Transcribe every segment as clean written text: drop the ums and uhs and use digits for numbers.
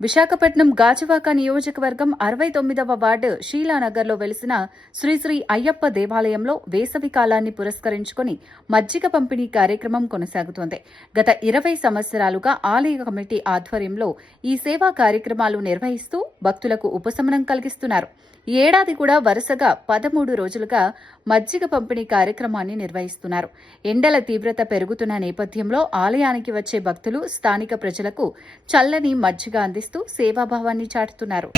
విశాఖపట్నం గాజువాక నియోజకవర్గం 69వ వార్డు షీలానగర్లో వెలిసిన శ్రీ శ్రీ అయ్యప్ప దేవాలయంలో వేసవి కాలాన్ని పురస్కరించుకుని మజ్జిగ పంపిణీ కార్యక్రమం కొనసాగుతోంది. గత 20 సంవత్సరాలుగా ఆలయ కమిటీ ఆధ్వర్యంలో ఈ సేవా కార్యక్రమాలు నిర్వహిస్తూ భక్తులకు ఉపశమనం కలిగిస్తున్నారు. ఈ ఏడాది కూడా వరుసగా 13 రోజులుగా మజ్జిగ పంపిణీ కార్యక్రమాన్ని నిర్వహిస్తున్నారు. ఎండల తీవ్రత పెరుగుతున్న నేపథ్యంలో ఆలయానికి వచ్చే భక్తులు స్థానిక ప్రజలకు చల్లని మజ్జిగ అందిస్తూ సేవాభావాన్ని చాటుతున్నారు.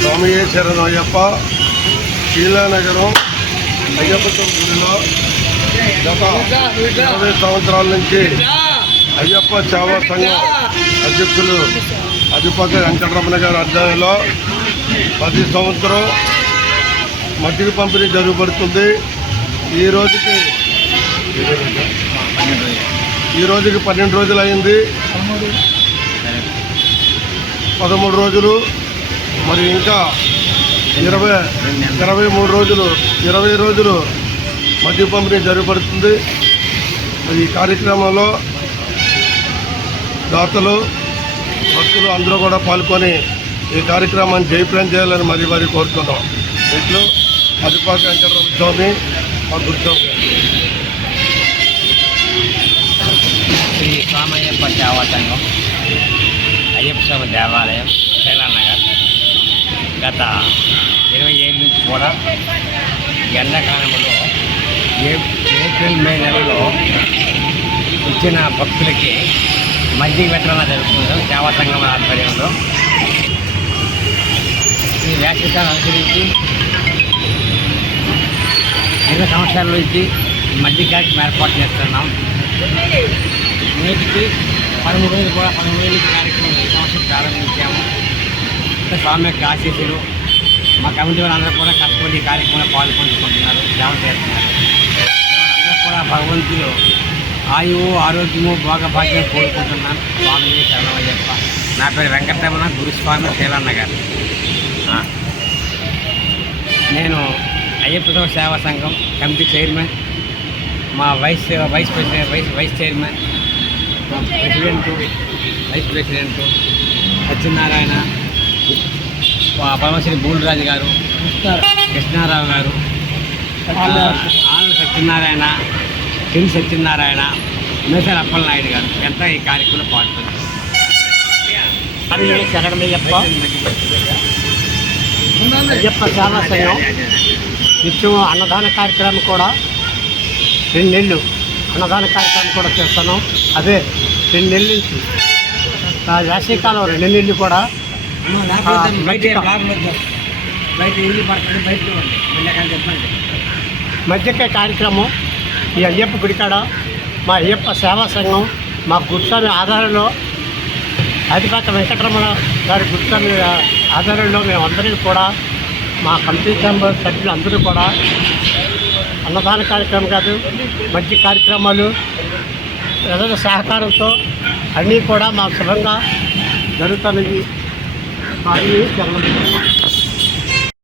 స్వామియే శరణం అయ్యప్ప. షీలానగరం అయ్యప్ప గుడిలో గత 20 సంవత్సరాల నుంచి అయ్యప్ప సేవా సంఘం అధ్యక్షులు అధిపతి వెంకటరమణ గారి ఆధ్వర్యంలో ప్రతి సంవత్సరం మజ్జిగ పంపిణీ జరుగుబడుతుంది. ఈ రోజుకి 12 రోజులు అయింది. 13 రోజులు మరి ఇంకా 23 రోజులు 20 రోజులు మజ్జిగ పంపిణీ జరుగుబడుతుంది. ఈ కార్యక్రమంలో దాతలు భక్తులు అందరూ కూడా పాల్గొని ఈ కార్యక్రమాన్ని జయప్రదం చేయాలని మరీ కోరుతున్నాం. ఇట్లు అధిపతి వెంకటరమణ స్వామి మా గురుస్వామి. శ్రీ స్వామయ్యప్ప సేవా సంఘం అయ్యప్ప స్వామి దేవాలయం షీలానగర్ గత 20 ఏళ్ళ నుంచి కూడా ఎండాకాలంలో ఏప్రిల్ మే నెలలో వచ్చిన భక్తులకి మజ్జిగ వితరణ జరుగుతుంది సేవా సంఘం ఆధ్వర్యంలో. ఈ వేసవికాలం అనుసరించి 20 సంవత్సరాల నుంచి మజ్జిగ కార్యక్రమం ఏర్పాటు చేస్తున్నాం. నేటికి 13 రోజులు కూడా 13 రోజుల కార్యక్రమం ఈ సంవత్సరం ప్రారంభించాము. స్వామి యొక్క ఆశీస్సులు మా కమిటీ వాళ్ళందరూ కూడా కష్టపడి ఈ కార్యక్రమంలో పాల్పంచుకుంటున్నారు, సేవ చేస్తున్నారు. అందరూ కూడా భగవంతుడు ఆయువు ఆరోగ్యము భోగభాగ్యం కోరుకుంటున్నాను. స్వామి శరణం అయ్యప్ప. నా పేరు వెంకటరమణ, గురుస్వామి, షీలానగర్. నేను అయ్యప్ప సేవా సంఘం కమిటీ చైర్మన్, మా vice chairman, president, vice president Satyanarayana, పరమశ్రీ బూలరాజు గారు, కృష్ణారావు గారు, ఆనంద సత్యనారాయణ, కింగ్ సత్యనారాయణ, మేసర్ అప్పలనాయుడు గారు ఎంత ఈ కార్యక్రమంలో పాల్గొన్నారు. శరణమయ్యప్ప అయ్యప్ప సేవా సంఘం నిత్యం అన్నదాన కార్యక్రమం కూడా 2 నెలలు అన్నదాన కార్యక్రమం కూడా చేస్తున్నాం. అదే 2 నెలల నుంచి వేసవికాలం 2 నెలలు కూడా మజ్జిగ కార్యక్రమం ఈ అయ్యప్ప గుడికాడ మా అయ్యప్ప సేవా సంఘం మా గురుస్వామి ఆధారంలో అధిపతి వెంకటరమణ గారి గురుస్వామి ఆధారంలో మేమందరికీ కూడా మా కమిటీ మెంబర్ సభ్యులు అందరూ కూడా అన్నదాన కార్యక్రమం కాదు మజ్జిగ కార్యక్రమాలు ప్రజల సహకారంతో అన్నీ కూడా మా శుభంగా జరుగుతున్నవి.